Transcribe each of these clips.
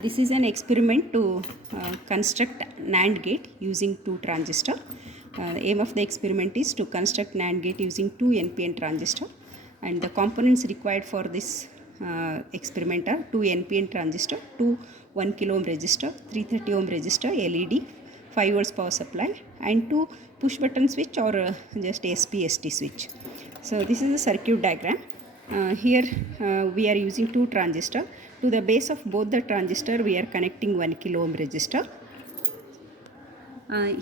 This is an experiment to construct NAND gate using two transistor. The aim of the experiment is to construct NAND gate using two NPN transistor, and the components required for this experiment are two NPN transistor, two 1 kilo ohm resistor, 330 ohm resistor, LED, 5 volts power supply, and two push button switch or just SPST switch. So this is the circuit diagram. Here we are using two transistor. To the base of both the transistor we are connecting 1 kilo ohm resistor.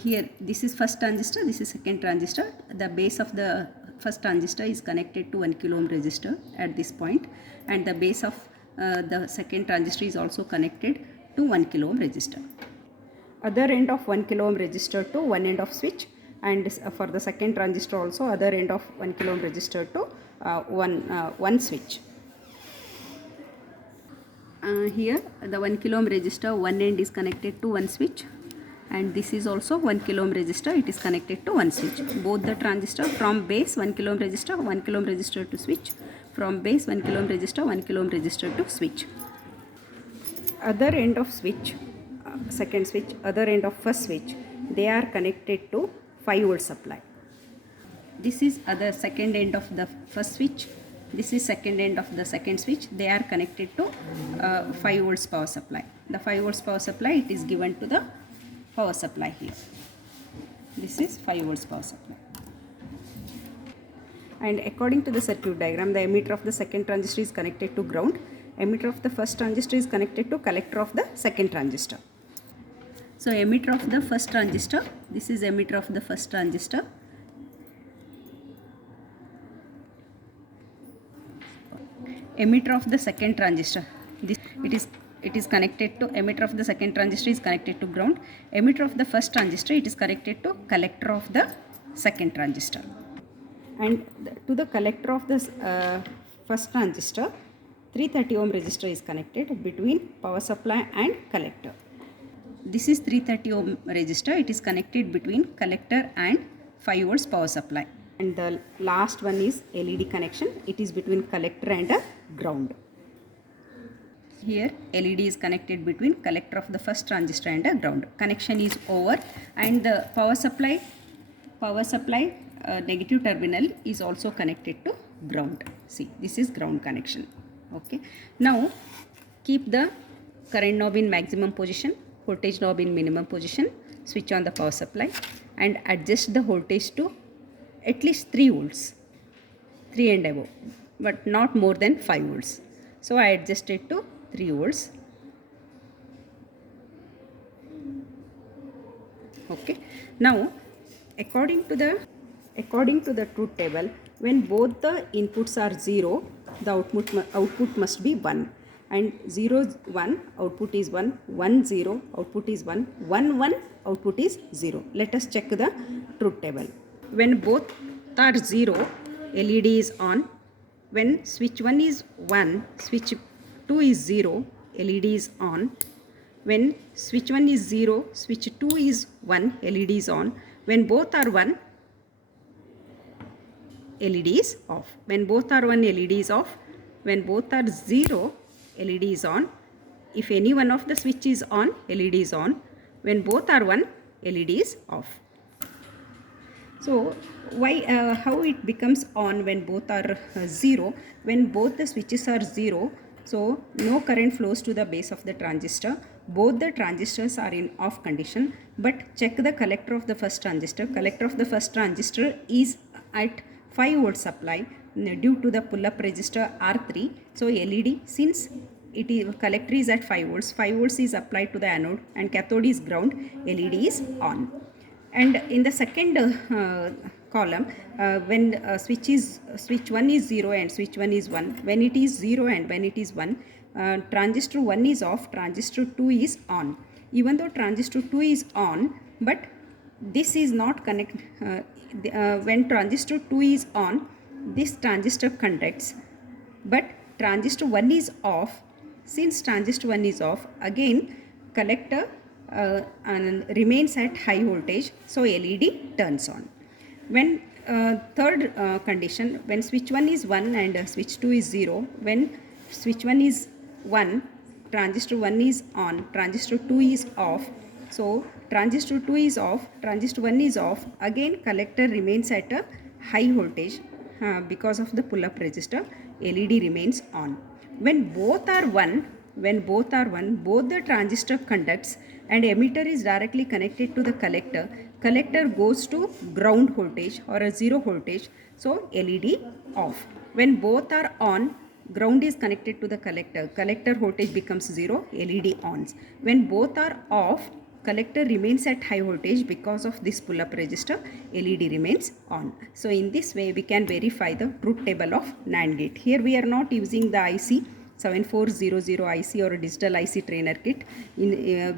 Here this is first transistor, this is second transistor. The base of the first transistor is connected to 1 kilo ohm resistor at this point, and the base of the second transistor is also connected to 1 kilo ohm resistor. Other end of 1 kilo ohm resistor to one end of switch, and for the second transistor also other end of 1 kilo ohm resistor to one switch. Here the 1 kilo ohm resistor one end is connected to one switch, and this is also 1 kilo ohm resistor, it is connected to one switch. Both the transistor from base 1 kilo ohm resistor, 1 kilo ohm resistor to switch, from base 1 kilo ohm resistor, 1 kilo ohm resistor to switch. Other end of switch, second switch, other end of first switch, they are connected to 5 volt supply. This is other second end of the first switch, this is second end of the second switch, they are connected to 5 volts power supply. The 5 volts power supply, it is given to the power supply here. This is 5 volts power supply. And according to the circuit diagram, the emitter of the second transistor is connected to ground, emitter of the first transistor is connected to collector of the second transistor. So emitter of the first transistor, this is emitter of the first transistor. Emitter of the second transistor, this it is connected to, emitter of the second transistor is connected to ground, emitter of the first transistor, it is connected to collector of the second transistor. And to the collector of this first transistor, 330 ohm resistor is connected between power supply and collector. This is 330 ohm resistor, it is connected between collector and 5 volts power supply. And the last one is LED connection, it is between collector and ground. Here LED is connected between collector of the first transistor and ground. Connection is over, and the power supply negative terminal is also connected to ground. See, this is ground connection. Okay, now keep the current knob in maximum position, voltage knob in minimum position, switch on the power supply, and adjust the voltage to at least 3 volts, 3 and above, but not more than 5 volts. So I adjusted to 3 volts. Okay, now according to the truth table, when both the inputs are 0, the output must be 1, and 0 1 output is 1, 1 0 output is 1, 1 1 output is 0. Let us check the truth table. When both are 0, LED is on. When switch 1 is 1, switch 2 is 0, LED is on. When switch 1 is 0, switch 2 is 1, LED is on. When both are 1, LED is off. When both are 1, LED is off. When both are 0, LED is on. If any one of the switch is on, LED is on. When both are 1, LED is off. So how it becomes on when both are 0? When both the switches are 0, so no current flows to the base of the transistor. Both the transistors are in off condition, but check the collector of the first transistor. Collector of the first transistor is at 5 volt supply due to the pull-up resistor R3. So LED, since it is collector is at 5 volts is applied to the anode and cathode is ground, LED is on. And in the second column, when switch 1 is 0 and switch 1 is 1, when it is 0 and when it is 1, transistor 1 is off, transistor 2 is on. Even though transistor 2 is on, but this is not connect. When transistor 2 is on, this transistor conducts, but transistor 1 is off. Since transistor 1 is off, again collector and remains at high voltage, so LED turns on. When third condition, when switch 1 is 1 and switch 2 is 0, when switch 1 is 1, transistor 1 is on, transistor 2 is off. So transistor 2 is off, transistor 1 is off. Again collector remains at a high voltage because of the pull-up resistor. LED remains on. When both are 1, both the transistor conducts and emitter is directly connected to the collector. Collector goes to ground voltage or a zero voltage. So LED off. When both are on, ground is connected to the collector. Collector voltage becomes 0, LED ons. When both are off, collector remains at high voltage because of this pull-up resistor. LED remains on. So in this way we can verify the truth table of NAND gate. Here we are not using the IC 7400 IC or a digital IC trainer kit.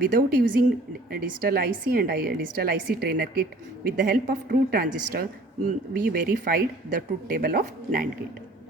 Without using a digital IC and a digital IC trainer kit, with the help of true transistor, we verified the truth table of NAND gate.